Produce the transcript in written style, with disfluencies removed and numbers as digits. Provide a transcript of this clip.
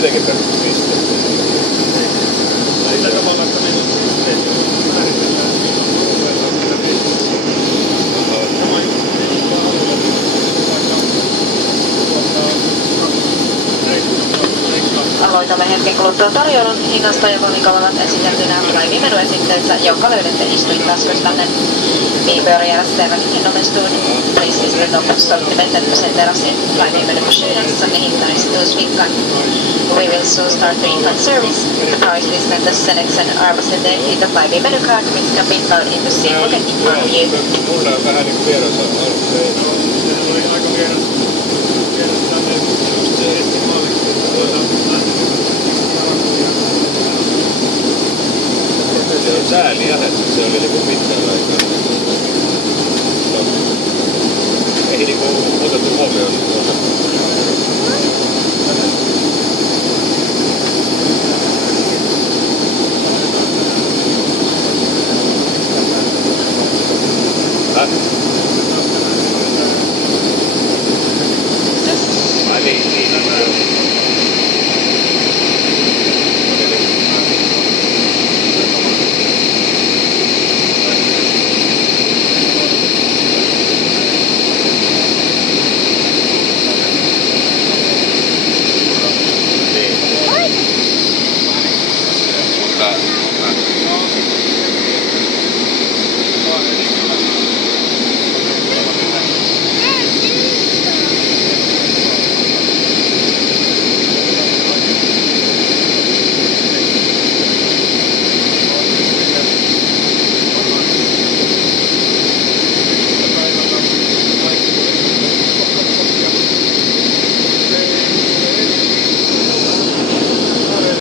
kuitenkin peruspiste. Sillä tavalla, että meillä on pisteet, jotka määritellään alueella kyllä reissussa. Sama juttu ei ole alueella, Aloitamme hetken kuluttua tarjoulun hinnasta ja valikalla ovat esiteltynä Drive-menu-esitteessä, jonka löydätte istuintaskustanne. Bilbörjärjestelmän innovationen prislistan och sortimentet presenteras i Drive-menu-broschyren som ni hittar i stolsfickan. We will soon start the refund service. The price list and the selection are presented in the Drive-menu card, which can be found in the seat pocket in front of you. Mulla on vähän niinku vieras alussa. sehän oli aika vieras tänne estimaaliksi, että voidaan Se on sääli että se oli niinku pitkän aikaa. Ei niinku otettu huomioon.